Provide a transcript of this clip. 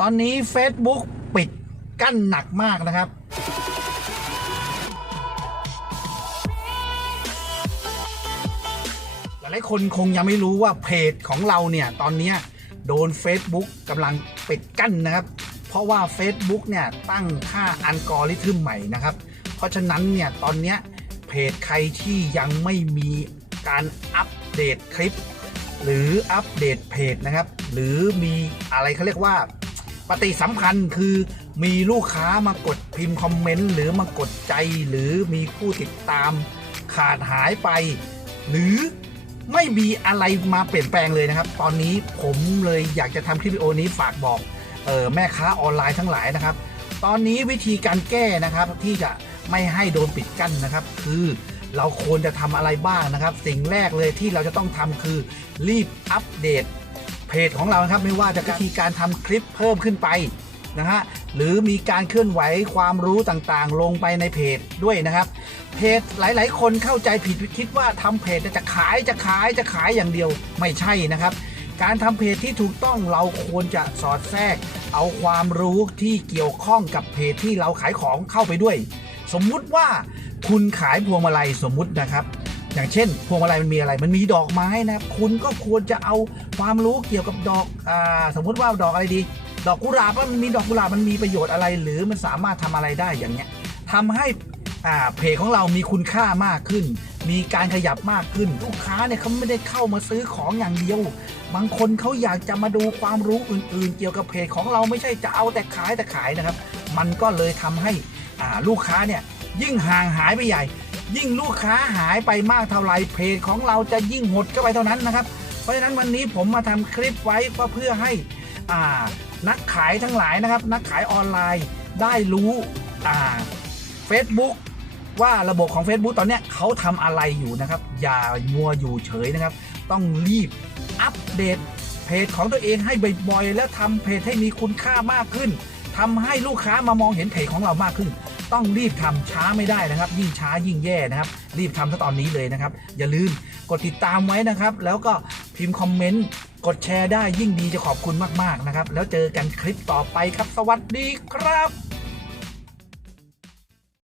ตอนนี้ Facebook ปิดกั้นหนักมากนะครับ หลายๆคนคงยังไม่รู้ว่าเพจของเราเนี่ย ตอนนี้โดน Facebook กำลังปิดกั้นนะครับ เพราะว่า Facebook เนี่ย ตั้งค่าอัลกอริทึมใหม่นะครับ เพราะฉะนั้นเนี่ย ตอนนี้เพจใครที่ยังไม่มีการอัปเดตคลิป หรืออัปเดตเพจนะครับ หรือมีอะไรเขาเรียกว่า ฏิสัมพันธ์คือมีลูกค้ามากดพิมพ์คอมเมนต์หรือมากดใจหรือมีผู้ติดตามขาดหายไป หรือไม่มีอะไรมาเปลี่ยนแปลงเลยนะครับ ตอนนี้ผมเลยอยากจะทำคลิปวิดีโอนี้ฝากบอกเออแม่ค้าออนไลน์ทั้งหลายนะครับ ตอนนี้วิธีการแก้นะครับที่จะไม่ให้โดนปิดกั้นนะครับ คือเราควรจะทำอะไรบ้างนะครับ สิ่งแรกเลยที่เราจะต้องทำคือรีบอัปเดต เพจของเรานะครับ ไม่ว่าจะวิธีการทำคลิปเพิ่มขึ้นไปนะฮะหรือมีการเคลื่อนไหวความรู้ต่างๆ ลงไปในเพจด้วยนะครับ เพจหลายๆ คนเข้าใจผิดคิดว่าทำเพจจะขายจะขายจะขายอย่างเดียวไม่ใช่นะครับ การทำเพจที่ถูกต้องเราควรจะสอดแทรก เอาความรู้ที่เกี่ยวข้องกับเพจที่เราขายของเข้าไปด้วย สมมุติว่าคุณขายพวงมาลัยสมมุตินะครับ อย่างเช่น พวงมาลัยมันมีอะไรมันมีดอกไม้นะครับคุณก็ควรจะเอาความรู้เกี่ยวกับดอกอ่าสมมุติว่าดอกอะไรดี ดอกกุหลาบว่ามันมีดอกกุหลาบมันมีประโยชน์อะไร หรือมันสามารถทำอะไรได้อย่างเงี้ยทำให้อ่าเพจของเรามีคุณค่ามากขึ้น มีการขยับมากขึ้น ลูกค้าเนี่ยเขาไม่ได้เข้ามาซื้อของอย่างเดียว บางคนเขาอยากจะมาดูความรู้อื่น ๆ เกี่ยวกับเพจของเราไม่ใช่จะเอาแต่ขายแต่ขายนะครับ มันก็เลยทำให้อ่าลูกค้าเนี่ยยิ่งห่างหายไปใหญ่ ยิ่งลูกค้าหายไปมากเท่าไหร่เพจของเราจะยิ่งหดเข้าไปเท่านั้นนะครับ เพราะฉะนั้นวันนี้ผมมาทำคลิปไว้ก็เพื่อให้อ่านักขายทั้งหลายนะครับ นักขายออนไลน์ได้รู้อ่า Facebook ว่าระบบของ Facebook ตอนนี้เขาทำอะไรอยู่นะครับ อย่ามัวอยู่เฉยนะครับ ต้องรีบอัปเดตเพจของตัวเองให้บ่อยๆ แล้วทำเพจให้มีคุณค่ามากขึ้น ทำให้ลูกค้ามามองเห็นเพจของเรามากขึ้น ต้องรีบทำช้าไม่ได้นะครับ ยิ่งช้ายิ่งแย่นะครับ รีบทำซะตอนนี้เลยนะครับ อย่าลืมกดติดตามไว้นะครับ แล้วก็พิมพ์คอมเมนต์กดแชร์ได้ยิ่งดีจะขอบคุณมากๆนะครับ แล้วเจอกันคลิปต่อไปครับ สวัสดีครับ